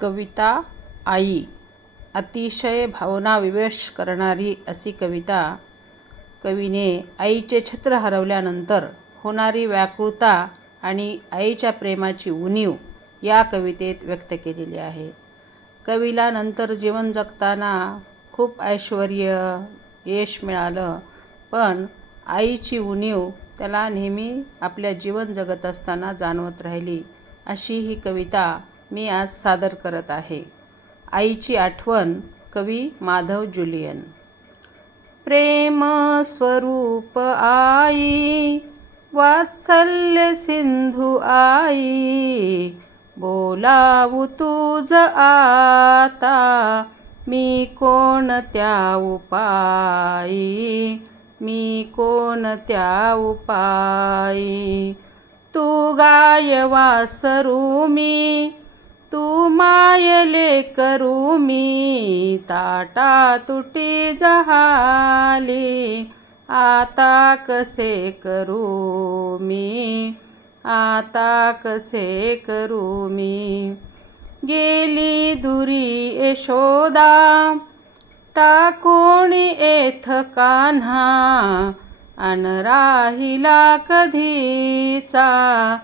कविता आई. अतिशय भावनाविवेश करणारी अशी कविता कवीने आईचे छत्र हरवल्यानंतर होणारी व्याकुळता आणि आईच्या प्रेमाची उणीव या कवितेत व्यक्त केलेली आहे. कवीला नंतर जीवन जगताना खूप ऐश्वर्य यश मिळालं, पण आईची उणीव त्याला नेहमी आपल्या जीवन जगत असताना जाणवत राहिली. अशी ही कविता मी आज सादर करत आहे. आईची आठवण. कवी माधव जुलियन. प्रेम स्वरूप आई, वात्सल्य सिंधू आई, बोलावू तुझ आता मी कोणत्या उपायी, मी कोणत्या उपायी. तू गाय वासरू मी, तू मायले करू मी, ताटा तुटी जहाली आता कसे करू मी, आता कसे करू मी. गेली दुरी यशोदा, टाकून येथ कान्हा, अन राहिला कधीचा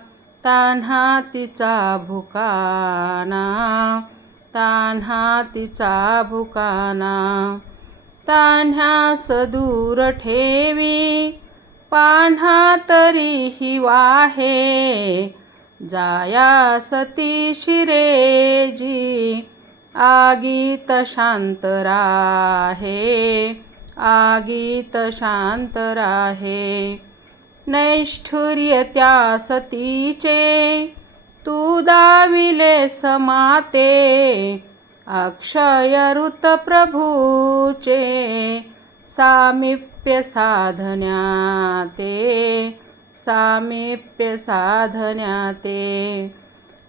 तान्हा तिचा भुकाना, तान्हा तिचा भुकाना. तान्ह्यास दूर ठेवी, पान्हा तरीही वाहे, जाया सती शिरेजी, आगीत शांत राहे, आगीत शांत राहे. नैष्ठुर्य त्या सतीचे, तू दाविले समाते, अक्षय ऋत प्रभूचे, सामिप्य साधण्याते, सामिप्य साधण्याते.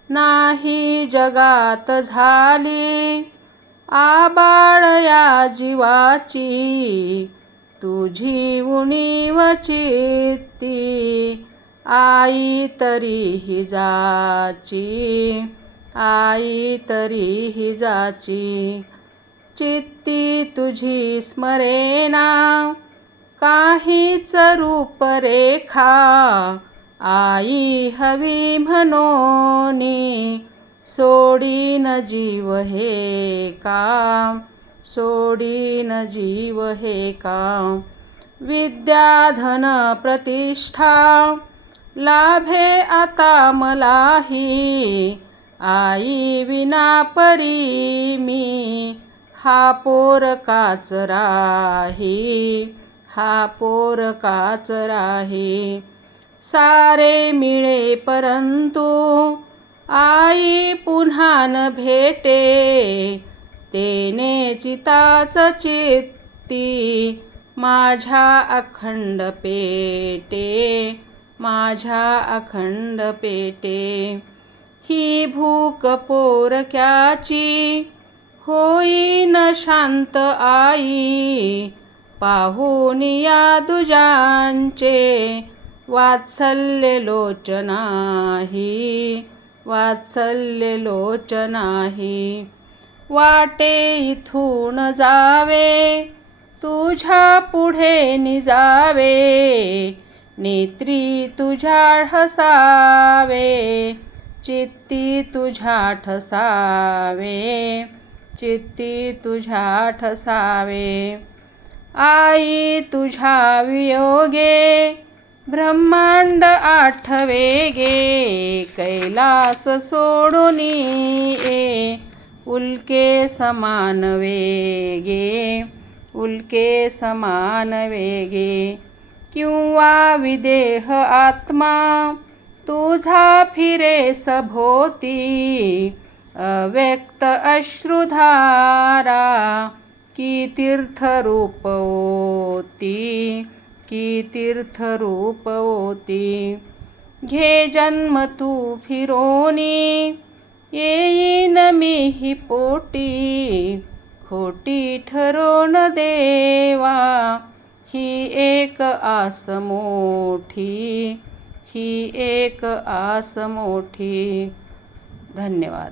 नाही जगात झाली आबाळ या जीवाची, तुझी उणीव चित्ती आई तरीही जाची, आई तरीही जाची. चित्ती तुझी स्मरेना काहीच रूपरेखा, आई हवी म्हणोनी, सोडीन जीव हे का, सोडीन जीव हे का. विद्या धन प्रतिष्ठा लाभे आता मलाही, आई विना परी मी, हा पोर काच राही, हा पोर काच राही. सारे मिळे परंतु आई पुन्हा न भेटे, तेने चिताच चित्ती माझ्या अखंड पेटे, माझ्या अखंड पेटे. ही भूक पोरक्याची होईन शांत आई, पाहून या दुजांचे वात्सल्य लोचनाही, वात्सल्य लोचनाही. वाटे इथून जावे, तुझ्या पुढे निजावे, नेत्री तुझ्या हसावे, चित्ती तुझ्या ठसावे, चित्ती तुझ्या ठसावे. आई तुझ्या वियोगे ब्रह्मांड आठवे गे, कैलास सोडून ये उल्के समान वेगे, उल्के समान वेगे. किंवा विदेह आत्मा तुझा फिरे सभोती, अव्यक्त अश्रुधारा की तीर्थरूप ओती, की तीर्थरूप ओती. घे जन्म तू फिरोनी, येईन मीही पोटी, खोटी ठरोन देवा ही एक आस मोठी, ही एक आस मोठी. धन्यवाद.